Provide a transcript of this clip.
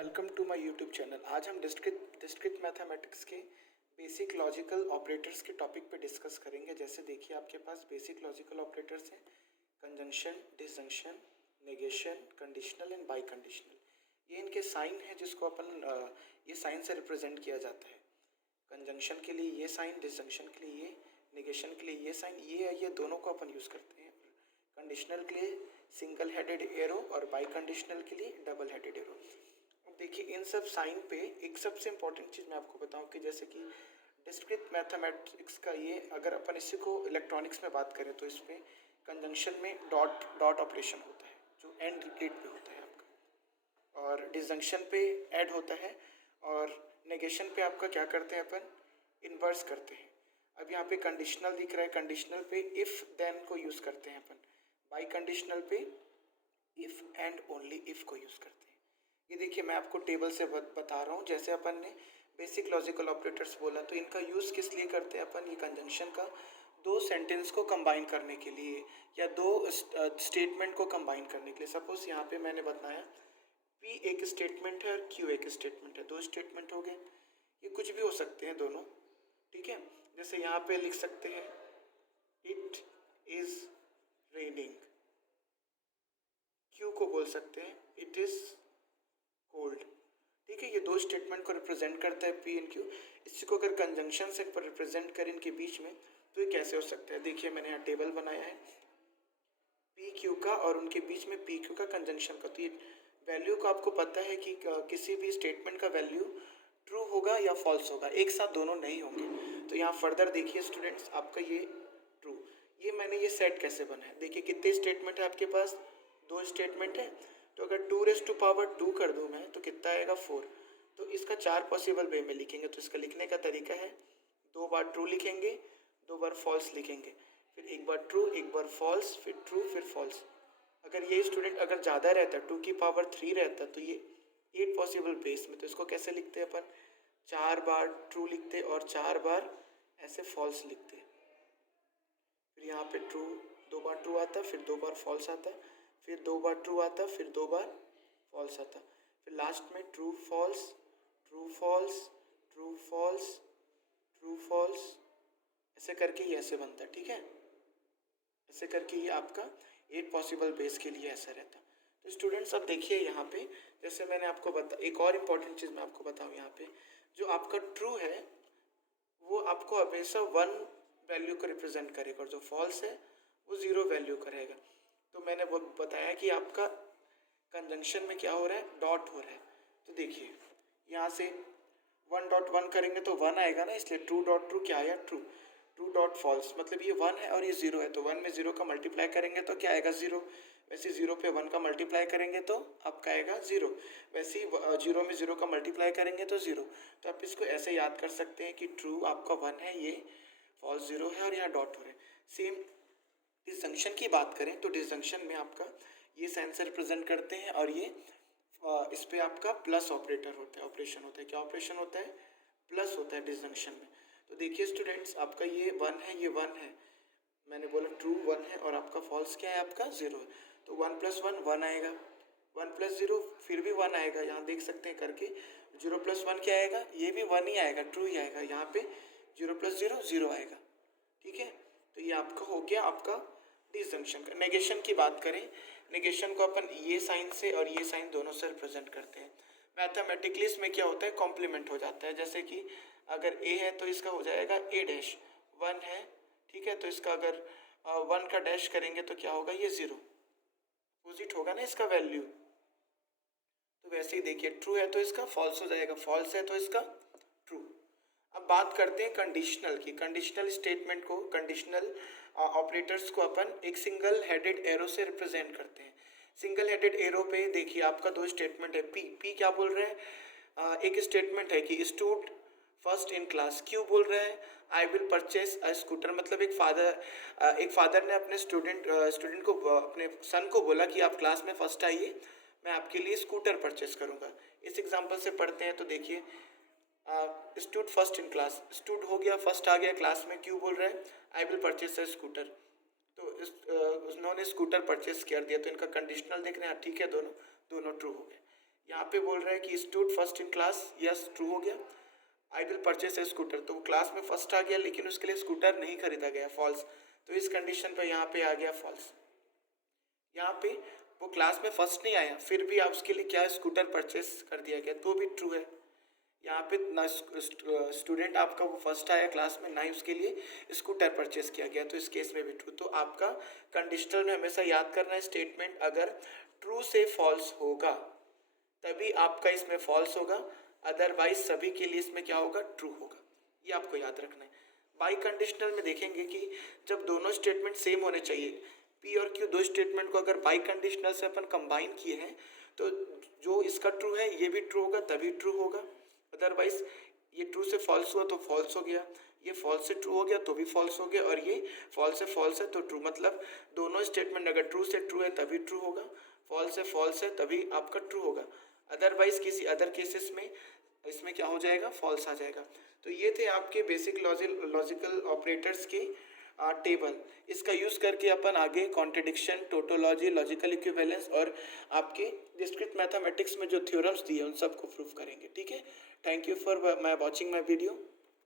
Welcome to my YouTube channel. आज हम discrete mathematics के बेसिक लॉजिकल ऑपरेटर्स के टॉपिक पे डिस्कस करेंगे। जैसे देखिए आपके पास बेसिक लॉजिकल ऑपरेटर्स हैं conjunction, disjunction, negation, conditional and biconditional. ये इनके साइन है जिसको अपन ये साइन से रिप्रेजेंट किया जाता है। कंजंक्शन के लिए ये साइन, डिसजंक्शन के लिए ये, नेगेशन के लिए ये साइन, ये दोनों को अपन यूज़ करते हैं। कंडीशनल के लिए सिंगल हेडेड एरो और बाई कंडीशनल के लिए डबल हेडेड एरो। अब देखिए इन सब साइन पे एक सबसे इम्पॉर्टेंट चीज़ मैं आपको बताऊं कि जैसे कि डिस्क्रीट मैथमेटिक्स का ये अगर अपन इसी को इलेक्ट्रॉनिक्स में बात करें तो इस पर कंजंक्शन में डॉट डॉट ऑपरेशन होता है जो एंड गेट पे होता है आपका, और डिसजंक्शन पे ऐड होता है, और नेगेशन पे आपका क्या करते हैं अपन इन्वर्स करते हैं। अब यहाँ पे कंडीशनल दिख रहा है, कंडीशनल पे इफ़ देन को यूज़ करते हैं अपन, बाई कंडीशनल पे इफ़ एंड ओनली इफ़ को यूज़ करते हैं। ये देखिए मैं आपको टेबल से बता रहा हूँ। जैसे अपन ने बेसिक लॉजिकल ऑपरेटर्स बोला तो इनका यूज़ किस लिए करते हैं अपन, ये कंजंक्शन का दो सेंटेंस को कंबाइन करने के लिए या दो स्टेटमेंट को कंबाइन करने के लिए। सपोज यहाँ पे मैंने बताया P एक स्टेटमेंट है और Q एक स्टेटमेंट है, दो स्टेटमेंट हो गए। ये कुछ भी हो सकते हैं दोनों, ठीक है। जैसे यहाँ पे लिख सकते हैं इट इज़ रेनिंग, Q को बोल सकते हैं इट इज़ कोल्ड, ठीक है। ये दो स्टेटमेंट को रिप्रेजेंट करता है P एंड Q। इसी को अगर कंजंक्शन से रिप्रेजेंट करें इनके बीच में तो ये कैसे हो सकता है। देखिए मैंने यहाँ टेबल बनाया है P Q का और उनके बीच में P Q का कंजंक्शन का। तो ये वैल्यू को आपको पता है कि किसी भी स्टेटमेंट का वैल्यू ट्रू होगा या फॉल्स होगा, एक साथ दोनों नहीं होंगे। तो यहाँ फर्दर देखिए स्टूडेंट्स, आपका ये ट्रू, ये मैंने ये सेट कैसे बना है। देखिए कितने स्टेटमेंट है आपके पास, दो स्टेटमेंट है। तो अगर 2⁻² कर दूँ मैं तो कितना आएगा 4। तो इसका 4 पॉसिबल वे में लिखेंगे। तो इसका लिखने का तरीका है 2 बार ट्रू लिखेंगे, 2 बार फॉल्स लिखेंगे, फिर एक बार ट्रू, एक बार फॉल्स, फिर ट्रू, फिर फॉल्स। अगर ये स्टूडेंट अगर ज़्यादा रहता 2⁻³ रहता तो ये 8 पॉसिबल बेस में, तो इसको कैसे लिखते हैं अपन, 4 बार ट्रू लिखते और 4 बार ऐसे फॉल्स लिखते। फिर यहाँ पे ट्रू, 2 बार ट्रू आता, फिर 2 बार फॉल्स आता, फिर 2 बार ट्रू आता, फिर 2 बार फॉल्स आता, फिर लास्ट में true false, true false, true false, true false, ऐसे करके ये ऐसे बनता है, ठीक है। ऐसे करके ये आपका 8 पॉसिबल बेस के लिए ऐसा रहता है। तो स्टूडेंट्स अब देखिए यहाँ पे जैसे मैंने आपको एक और इम्पॉर्टेंट चीज़ मैं आपको बताऊँ, यहाँ पे जो आपका ट्रू है वो आपको हमेशा 1 वैल्यू को रिप्रेजेंट करेगा और जो फॉल्स है वो 0 वैल्यू करेगा। तो मैंने वो बताया कि आपका कंजंक्शन में क्या हो रहा है, डॉट हो रहा है। तो देखिए यहाँ से 1.1 करेंगे तो 1 आएगा ना, इसलिए ट्रू क्या आया, ट्रू। ट्रू डॉट फॉल्स मतलब ये 1 है और ये 0 है, तो 1 में 0 का मल्टीप्लाई करेंगे तो क्या आएगा 0। वैसे 0 पे 1 का मल्टीप्लाई करेंगे तो आपका आएगा 0। वैसे ही 0 में 0 का मल्टीप्लाई करेंगे तो 0। तो आप इसको ऐसे याद कर सकते हैं कि ट्रू आपका 1 है, ये फॉल्स 0 है और यहाँ डॉट हो रहे हैं। सेम डिसजंक्शन की बात करें तो डिसजंक्शन में आपका ये साइन से रिप्रेजेंट करते हैं और ये इस पर आपका प्लस ऑपरेटर होता है, ऑपरेशन होता है। क्या ऑपरेशन होता है, प्लस होता है डिसजंक्शन में। तो देखिए स्टूडेंट्स आपका ये 1 है, ये 1 है, मैंने बोला ट्रू 1 है और आपका फॉल्स क्या है, आपका 0 है। तो 1 + 1 1 आएगा, 1 + 0 फिर भी 1 आएगा, यहाँ देख सकते हैं करके। 0 + 1 क्या आएगा, ये भी 1 ही आएगा, ट्रू ही आएगा। यहाँ पे 0 + 0 0 आएगा, ठीक है। तो ये आपका हो गया आपका डिसजंक्शन का। नेगेशन की बात करें, नेगेशन को अपन ये साइन से और ये साइन दोनों से रिप्रेजेंट करते हैं। मैथमेटिकली इसमें क्या होता है, कॉम्प्लीमेंट हो जाता है। जैसे कि अगर ए है तो इसका हो जाएगा A', 1 है, ठीक है, तो इसका अगर 1 का डैश करेंगे तो क्या होगा, ये 0 अपोजिट होगा ना इसका वैल्यू। तो वैसे ही देखिए ट्रू है तो इसका फॉल्स हो जाएगा, फॉल्स है तो इसका ट्रू। अब बात करते हैं कंडीशनल की। कंडीशनल स्टेटमेंट को, कंडीशनल ऑपरेटर्स को अपन एक सिंगल हेडेड एरो से रिप्रेजेंट करते हैं। सिंगल हेडेड एरो पे देखिए आपका दो स्टेटमेंट है। पी क्या बोल रहे हैं, एक स्टेटमेंट है कि stood first in class. Q बोल रहे हैं I will purchase a scooter, मतलब एक फादर ने अपने स्टूडेंट को, अपने सन को बोला कि आप क्लास में फर्स्ट आइए, मैं आपके लिए स्कूटर परचेस करूँगा। इस एग्जाम्पल से पढ़ते हैं तो देखिए stood first in class, stood हो गया, फर्स्ट आ गया क्लास में। क्यू बोल रहे हैं I will purchase a scooter, तो उन्होंने स्कूटर परचेस कर दिया। तो इनका कंडीशनल देख रहे हैं, ठीक है, दोनों ट्रू हो गए। यहाँ पे बोल रहा है कि stood first in class, yes true हो गया। I will purchase A scooter, तो वो क्लास में फर्स्ट आ गया लेकिन उसके लिए स्कूटर नहीं खरीदा गया, फॉल्स। तो इस कंडीशन पर यहाँ पे आ गया फॉल्स। यहाँ पे वो क्लास में फर्स्ट नहीं आया फिर भी आप उसके लिए क्या स्कूटर परचेस कर दिया गया, तो भी ट्रू है। यहाँ पे ना स्टूडेंट आपका वो फर्स्ट आया क्लास में, ना ही उसके लिए स्कूटर परचेस किया गया, तो इस केस में भी ट्रू। तो आपका कंडीशनल में हमेशा याद करना है स्टेटमेंट अगर ट्रू से फॉल्स होगा तभी आपका इसमें फॉल्स होगा, अदरवाइज सभी के लिए इसमें क्या होगा, ट्रू होगा। ये आपको याद रखना है। बाई कंडीशनल में देखेंगे कि जब दोनों स्टेटमेंट सेम होने चाहिए, पी और क्यू दो स्टेटमेंट को अगर बाई कंडीशनल से अपन कंबाइन किए हैं तो जो इसका ट्रू है ये भी ट्रू होगा, तभी ट्रू होगा। अदरवाइज ये ट्रू से फॉल्स हुआ तो फॉल्स हो गया, ये फॉल्स से ट्रू हो गया तो भी फॉल्स हो गया, और ये फॉल्स से फॉल्स है तो ट्रू। मतलब दोनों स्टेटमेंट अगर ट्रू से ट्रू है तभी ट्रू होगा, फॉल्स से फॉल्स है तभी आपका ट्रू होगा, अदरवाइज किसी अदर केसेस में इसमें क्या हो जाएगा, फॉल्स आ जाएगा। तो ये थे आपके बेसिक लॉजिकल ऑपरेटर्स के टेबल। इसका यूज़ करके अपन आगे कॉन्ट्रडिक्शन, टोटोलॉजी, लॉजिकल इक्विवेलेंस और आपके डिस्क्रीट मैथमेटिक्स में जो थ्योरम्स दिए उन सबको प्रूव करेंगे। ठीक है, thank you for watching my video.